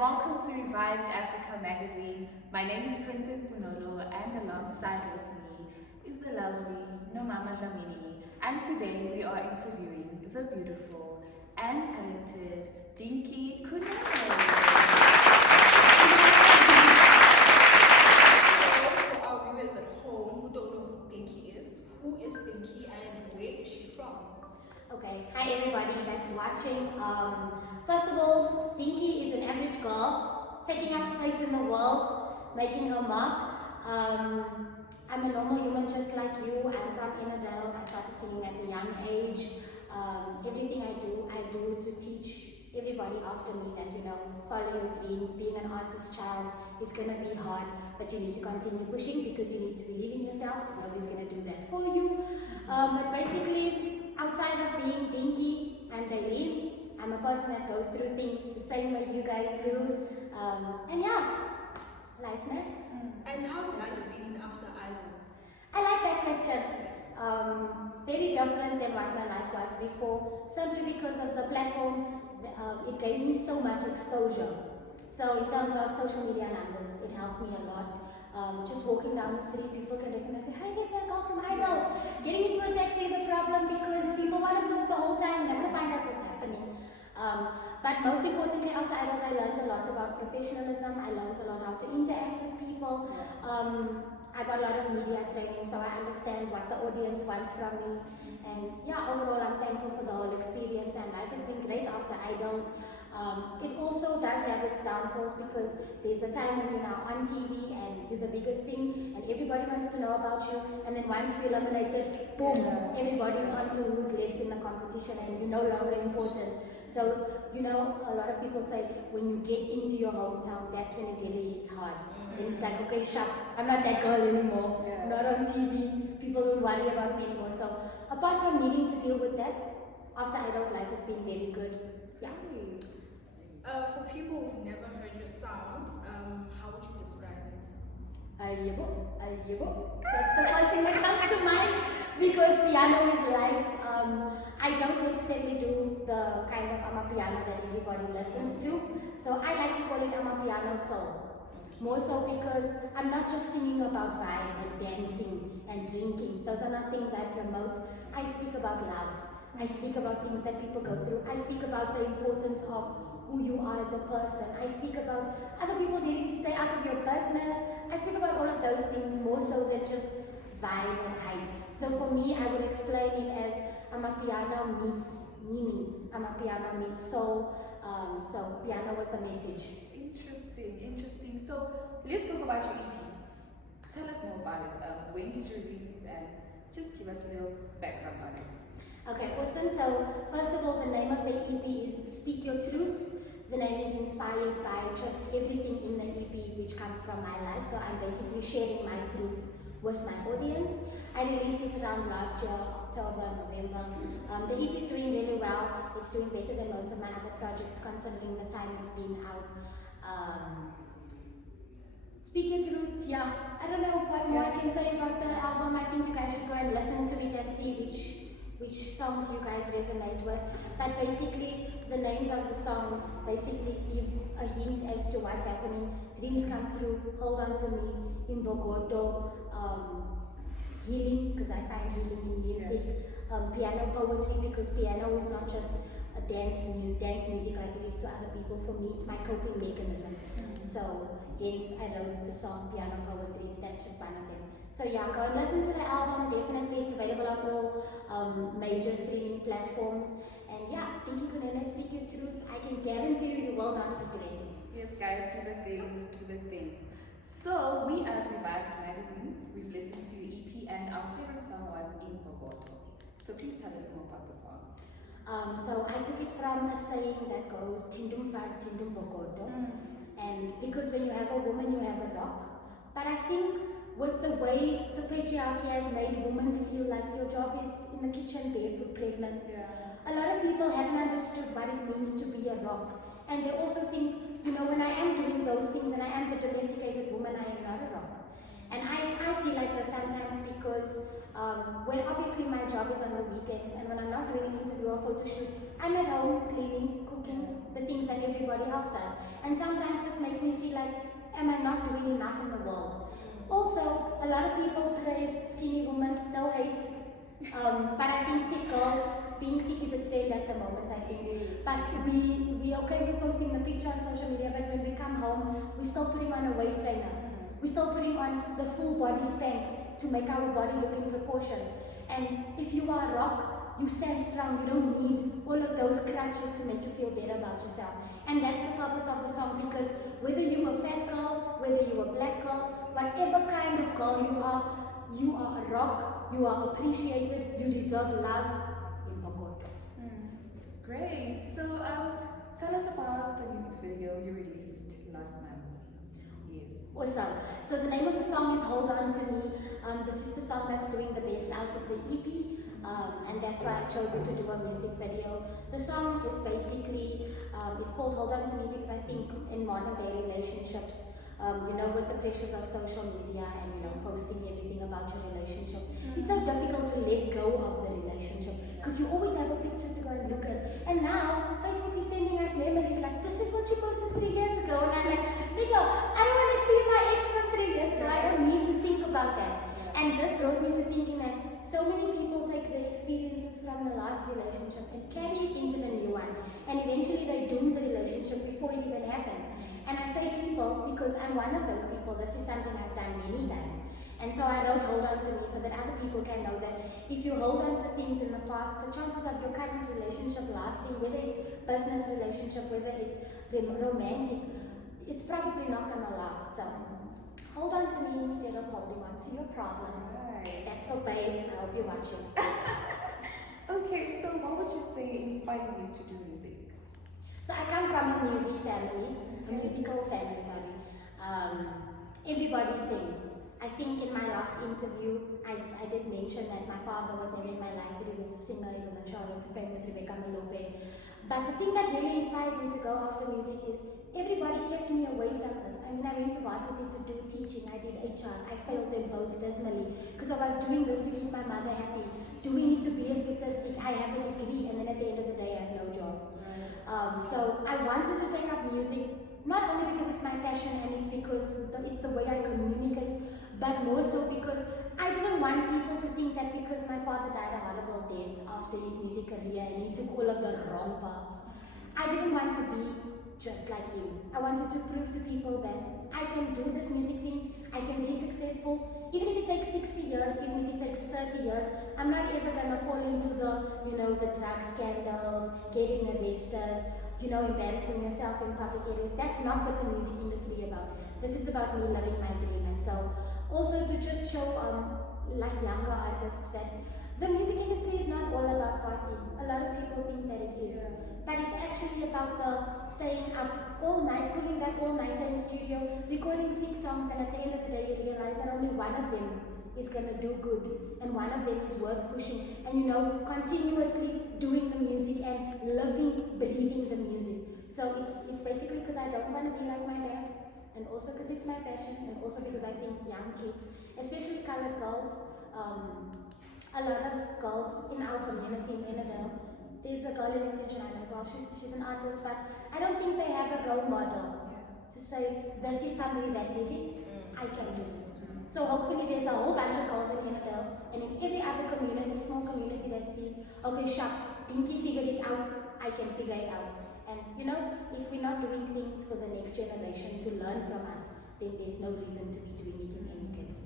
welcome to Revived Africa magazine. My name is Princess Bonolo, and alongside with me is the lovely Nomama Dlamini. And today we are interviewing the beautiful and talented Dinky Kunene. For our viewers at home who don't know who Dinky is and where is she from? Okay, hi everybody that's watching. First of all, Dinky is an average girl, taking up space in the world, making her mark. I'm a normal human just like you. I'm from Innerdale. I started singing at a young age. Everything I do to teach everybody after me that, follow your dreams. Being an artist child is going to be hard, but you need to continue pushing because you need to believe in yourself because nobody's going to do that for you. But basically, outside of being Dinky, I'm Daleen. I'm a person that goes through things the same way you guys do. And yeah, life, Nat. And how's life been after Idols? I like that question. Very different than what my life was before, simply because of the platform. It gave me so much exposure. So in terms of social media numbers, it helped me a lot. Just walking down the street, people can recognize me. Hi, there's that girl from Idols. Getting into a taxi is a problem because people want to talk the whole time and never find out what's happening. But most importantly, after Idols, I learned a lot about professionalism. I learned a lot how to interact with people. I got a lot of media training, so I understand what the audience wants from me. And yeah, overall, I'm thankful for the whole experience, and life has been great after Idols. It also does have its downfalls because there's a time when you're now on TV and you're the biggest thing and everybody wants to know about you, and then once you're eliminated, boom, everybody's on to who's left in the competition and you're no longer important. So, a lot of people say when you get into your hometown, that's when it really hits hard. And it's like, okay, shut, I'm not that girl anymore, I'm not on TV, people don't worry about me anymore. So apart from needing to deal with that, after Idols, life has been very good. Yeah. For people who've never heard your sound, how would you describe it? Ayebo. That's the first thing that comes to mind because piano is life. I don't necessarily do the kind of amapiano that everybody listens to. So I like to call it amapiano soul. More so because I'm not just singing about vibe and dancing and drinking. Those are not things I promote. I speak about love. I speak about things that people go through. I speak about the importance of who you are as a person. I speak about other people needing to stay out of your business. I speak about all of those things more so than just vibe and hype. So for me, I would explain it as amapiano meets meaning. Amapiano meets soul. So piano with a message. Interesting. So let's talk about your EP. Tell us more about it. When did you release it, and just give us a little background on it. Okay, awesome. So first of all, the name of the EP is Speak Your Truth. The name is inspired by just everything in the EP which comes from my life. So I'm basically sharing my truth with my audience. I released it around last year, October, November. The EP is doing really well. It's doing better than most of my other projects considering the time it's been out. Speak Your Truth, yeah. I don't know what more I can say about the album. I think you guys should go and listen to it and see which songs you guys resonate with. But basically, the names of the songs basically give a hint as to what's happening. Dreams come true, hold on to me, in Bogoto, healing, because I find healing in music, piano poetry, because piano is not just a dance music like it is to other people. For me, it's my coping mechanism. So hence I wrote the song Piano Poetry. That's just one of them. So yeah, go and listen to the album. Definitely, it's available on all major streaming platforms. And yeah, Dinky Kunene, Speak Your Truth. I can guarantee you will not regret it. Yes, guys, do the things. So we as Revived Magazine, we've listened to your EP, and our favorite song was In Bogoto. So please tell us more about the song. So I took it from a saying that goes Tindum Fast, Tindum Bogoto. And because when you have a woman, you have a rock. But I think with the way the patriarchy has made women feel like your job is in the kitchen barefoot pregnant, a lot of people haven't understood what it means to be a rock. And they also think, when I am doing those things and I am the domesticated woman, I am not a rock. And I feel like that sometimes because When obviously my job is on the weekends, and when I'm not doing an interview or photo shoot, I'm at home cleaning, cooking, the things that everybody else does. And sometimes this makes me feel like, am I not doing enough in the world? Also, a lot of people praise skinny women, no hate. But I think thick girls, being thick is a trend at the moment, I think. But we okay with posting the picture on social media, but when we come home, we're still putting on a waist trainer. We're still putting on the full body Spanx to make our body look in proportion. And if you are a rock, you stand strong. You don't need all of those crutches to make you feel better about yourself. And that's the purpose of the song, because whether you're a fat girl, whether you're a black girl, whatever kind of girl you are a rock, you are appreciated, you deserve love in Bogota. Great. So tell us about the music video you released last month. Yes. Awesome. So the name of the song is Hold On To Me. This is the song that's doing the best out of the EP, and that's why I chose it to do a music video. The song is basically, it's called Hold On To Me because I think in modern day relationships, with the pressures of social media and, posting everything about your relationship, it's so difficult to let go of the relationship because you always have a picture to go and look at. And now, Facebook is sending us memories like, this is what you posted 3 years ago. And I'm like, nigga, I don't want to see my ex from 3 years ago. I don't need to think about that. And this brought me to thinking that so many people take the experiences from the last relationship and carry it into the new one. And eventually they doom the relationship before it even happened. And I say people because I'm one of those people. This is something I've done many times. And so I wrote Hold On To Me so that other people can know that if you hold on to things in the past, the chances of your current relationship lasting, whether it's business relationship, whether it's romantic, it's probably not going to last. So hold on to me instead of holding on to your problems. Right. That's for babe. I hope you watch it. Okay, so what would you say inspires you to do music? So I come from a music family, a musical family, sorry. Everybody sings. I think in my last interview, I did mention that my father was never in my life, but he was a singer. He was on Charlotte to Fame with Rebecca Malope. But the thing that really inspired me to go after music is everybody kept me away from this. I mean, I went to varsity to do teaching. I did HR. I failed them both dismally because I was doing this to keep my mother happy. Doing it to be a statistic. I have a degree, and then at the end of the day, I have no job. So I wanted to take up music, not only because it's my passion and it's because it's the way I communicate, but more so because I didn't want people to think that because my father died a horrible death after his music career and he took all of the wrong paths, I didn't want to be just like him. I wanted to prove to people that I can do this music thing, I can be successful, even if it takes 60 years, even if it takes 30 years, I'm not ever gonna fall into the drug scandals, getting arrested, embarrassing yourself in public areas. That's not what the music industry is about. This is about me living my dream. And so also to just show like younger artists that the music industry is not all about partying. A lot of people think that it is. But it's actually about the staying up all night, putting that all-nighter in studio, recording 6 songs, and at the end of the day you realize that only one of them is going to do good and one of them is worth pushing, and continuously doing the music and living, breathing the music. So it's basically because I don't want to be like my dad, and also because it's my passion, and also because I think young kids, especially colored girls, a lot of girls in our community in Enadale, there's a girl in Extension Line as well, she's an artist, but I don't think they have a role model to say, this is somebody that did it, I can do it. So hopefully there's a whole bunch of girls in Enadale and in every other community, small community that sees, okay, sharp, Dinky figured it out, I can figure it out. And if we're not doing things for the next generation to learn from us, then there's no reason to be doing it in any case.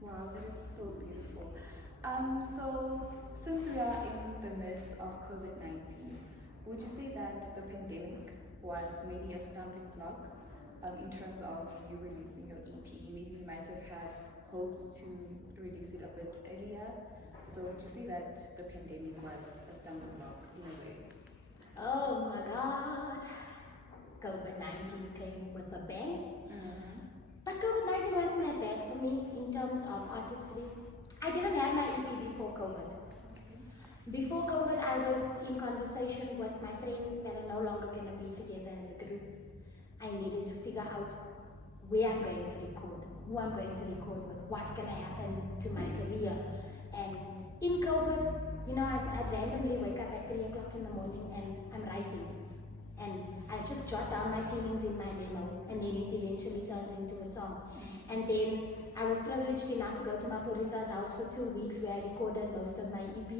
Wow, that is so beautiful. So since we are in the midst of COVID-19, would you say that the pandemic was maybe a stumbling block in terms of you releasing your EP? Maybe you might have had hopes to release it a bit earlier. So would you say that the pandemic was a stumbling block in a way? Oh my God, COVID-19 came with a bang. But COVID-19 wasn't that bad for me in terms of artistry. I didn't have my EP before COVID. Before COVID, I was in conversation with my friends that are no longer going to be together as a group. I needed to figure out where I'm going to record, who I'm going to record with, what's going to happen to my career. And in COVID, you know, I'd randomly wake up at 3 o'clock in the morning and I'm writing. And I just jot down my feelings in my memo, and then it eventually turns into a song. And then I was privileged enough to go to Maporisa's house for 2 weeks where I recorded most of my EP.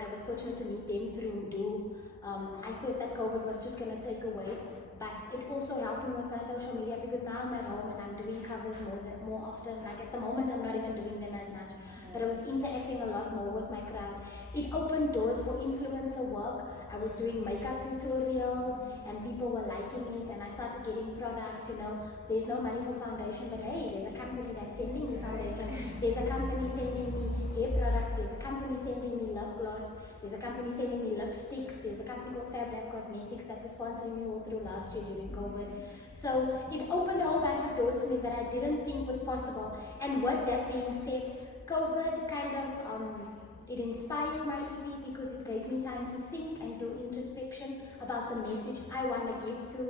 I was fortunate to meet them through Do. I thought that COVID was just going to take away, but it also helped me with my social media because now I'm at home and I'm doing covers more often. Like at the moment, I'm not even doing them as much, but I was interacting a lot more with my crowd. It opened doors for influencer work. I was doing makeup tutorials and people were liking it, and I started getting products. You know, there's no money for foundation, but hey, there's a company that's sending me foundation. There's a company sending me hair products. There's a company sending me lip gloss. There's a company sending me lipsticks. There's a company called Fab Lab Cosmetics that was sponsoring me all through last year during COVID. So it opened a whole bunch of doors for me that I didn't think was possible. And with that being said, COVID kind of it inspired my EP because it gave me time to think and do introspection about the message I want to give to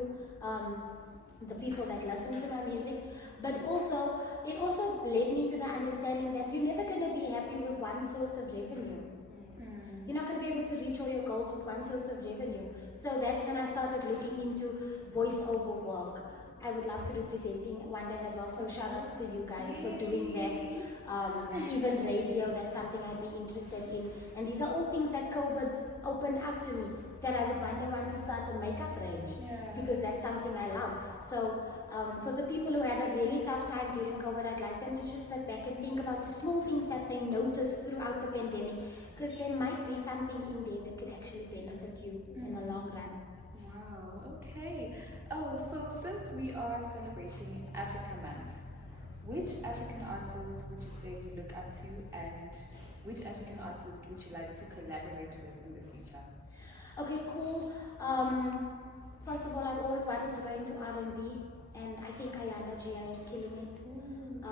the people that listen to my music. But also, it also led me to the understanding that you're never going to be happy with one source of revenue. You're not going to be able to reach all your goals with one source of revenue. So that's when I started looking into voiceover work. I would love to be presenting one day as well, so shout outs to you guys for doing that. Even radio, that's something I'd be interested in. And these are all things that COVID opened up to me, that I would one day want to start a makeup range, because that's something I love. So for the people who had a really tough time during COVID, I'd like them to just sit back and think about the small things that they noticed throughout the pandemic, because there might be something in there that could actually benefit you in the long run. Wow, okay. Oh, so since we are celebrating Africa Month, which African artists would you say you look up to, and which African artist would you like to collaborate with in the future? Okay, cool. First of all, I've always wanted to go into R&B, and I think Ayana Gia is killing it.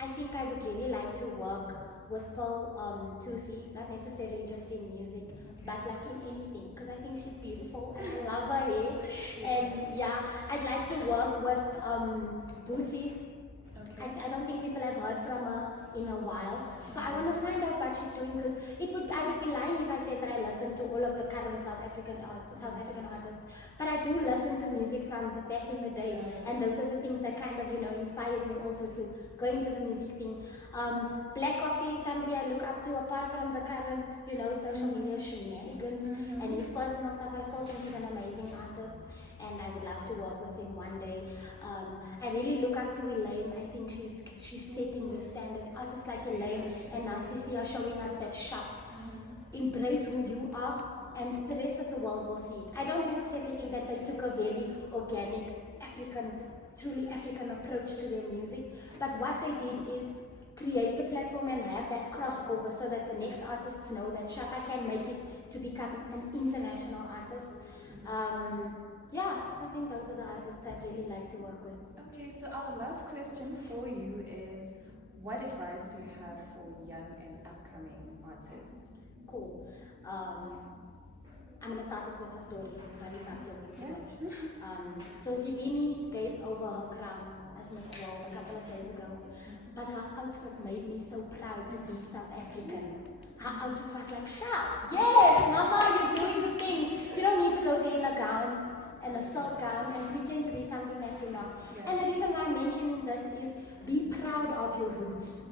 I think I would really like to work with Pearl Tusi, not necessarily just in music, but like in anything, because I think she's beautiful and I love her hair. And yeah, I'd like to work with Boosie. I don't think people have heard from her in a while, so I want to find out what she's doing, because I would be lying if I said that I listen to all of the current South African artists, but I do listen to music from the back in the day, and those are the things that kind of, you know, inspired me also to go into the music thing. Black Coffee is somebody I look up to, apart from the current, you know, social media shenanigans and his personal stuff. I still think he's an amazing artist, and I would love to work with him one day. I really look up to Elaine. I think she's setting the standard. Artists like Elaine and Nasty C are showing us that embrace who you are, and the rest of the world will see it. I don't necessarily think that they took a very organic truly African approach to their music, but what they did is create the platform and have that crossover so that the next artists know that Shaka can make it to become an international artist. Yeah, I think those are the artists I'd really like to work with. Okay, so our last question for you is, what advice do you have for young and upcoming artists? Cool. I'm going to start it with a story. Sorry if I'm talking too much. So Sibini gave over her crown as Miss World a couple of days ago, but her outfit made me so proud to be South African. Her outfit was like, Sha, yes, Mama, you're doing the thing. You don't need to go there in a gown and a silk gown and pretend to be something that you're not. And the reason why I'm mentioning this is, be proud of your roots.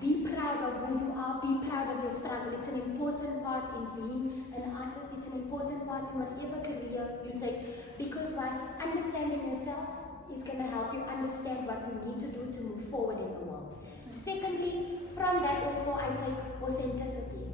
Be proud of who you are. Be proud of your struggle. It's an important part in being an artist. It's an important part in whatever career you take. Because why? Understanding yourself is going to help you understand what you need to do to move forward in the world. Secondly, from that also I take authenticity.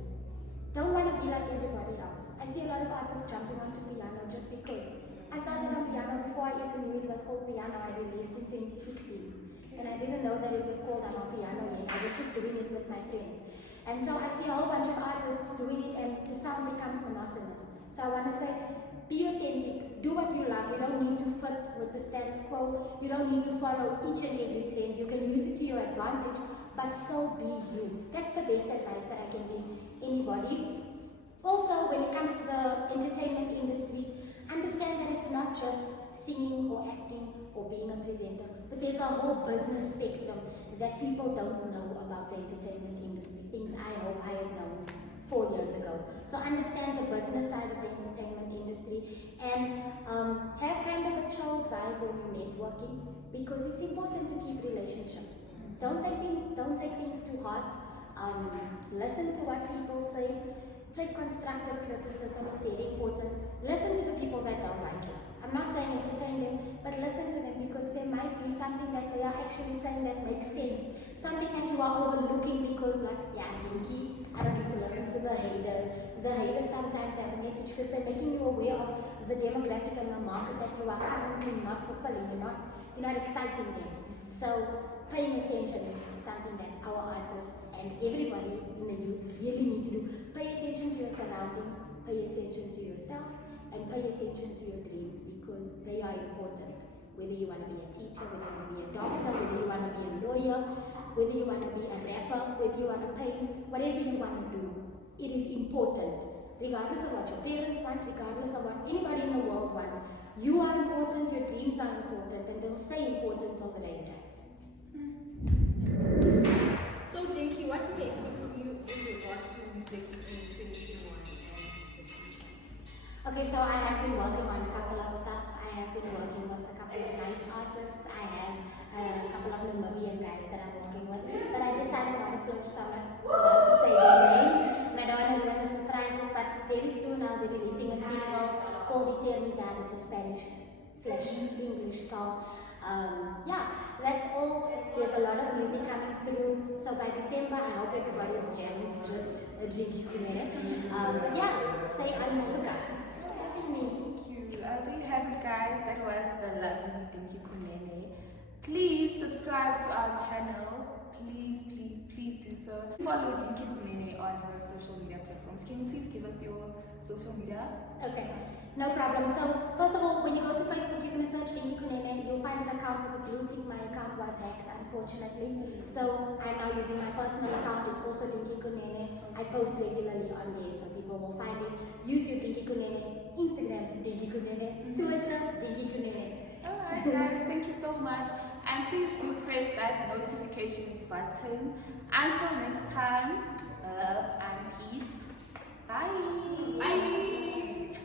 Don't want to be like everybody else. I see a lot of artists jumping onto piano just because. I started on piano before I even knew it was called piano. I released in 2016. And I didn't know that it was called piano yet. I was just doing it with my friends. And so I see a whole bunch of artists doing it and the sound becomes monotonous. So I want to say, be authentic. Do what you love. You don't need to fit with the status quo. You don't need to follow each and every trend. You can use it to your advantage, but still be you. That's the best advice that I can give anybody. Also, when it comes to the entertainment industry, understand that it's not just singing or acting or being a presenter, but there's a whole business spectrum that people don't know about the entertainment industry, things I hope I had known 4 years ago. So understand the business side of the entertainment industry and have kind of a chilled vibe when you're networking, because it's important to keep relationships. Don't take things too hard. Listen to what people say. Take constructive criticism, it's very important. Listen to the people that don't like you. I'm not saying entertain them, but listen to them, because there might be something that they are actually saying that makes sense. Something that you are overlooking because, like, yeah, Dinky, I don't need to listen to the haters. The haters sometimes have a message because they're making you aware of the demographic and the market that you are currently not fulfilling. You're not exciting them. So paying attention is something that our artists and everybody in the youth really need to do. Pay attention to your surroundings, pay attention to yourself, and pay attention to your dreams, because they are important. Whether you want to be a teacher, whether you want to be a doctor, whether you want to be a lawyer, whether you want to be a rapper, whether you want to paint, whatever you want to do, it is important. Regardless of what your parents want, regardless of what anybody in the world wants, you are important, your dreams are important, and they'll stay important till the day you die. So, Dinky, what can we expect from you in regards to music in 2021 and the future? Okay, so I have been working on a couple of stuff. I have been working with a couple of nice artists. I have a couple of Namibian guys that I'm working with. But I decided I was going to someone allowed to say their name. And I don't want to ruin the surprises, but very soon I'll be releasing a single called Eternidad. It's a Spanish/English song. Yeah, that's all. There's a lot of music coming through. So by December, I hope everybody's jamming to just a Dinky Kunene. But yeah, stay on the lookout. Thank you. There you have it, guys. That was the lovely Dinky Kunene. Please subscribe to our channel. Please do so. Follow Dinky Kunene on her social media platforms. Can you please give us your social media? Okay, no problem. So first of all, when you go to Facebook, you're going to search Dinky Kunene. You'll find an account with a blue tick. My account was hacked, unfortunately. So I'm now using my personal account. It's also Dinky Kunene. I post regularly on there, so people will find it. YouTube, Dinky Kunene. Instagram, Dinky Kunene. Twitter, Dinky Kunene. Alright guys, thank you so much. And please do press that notifications button. Until next time, love and peace. Bye. Bye.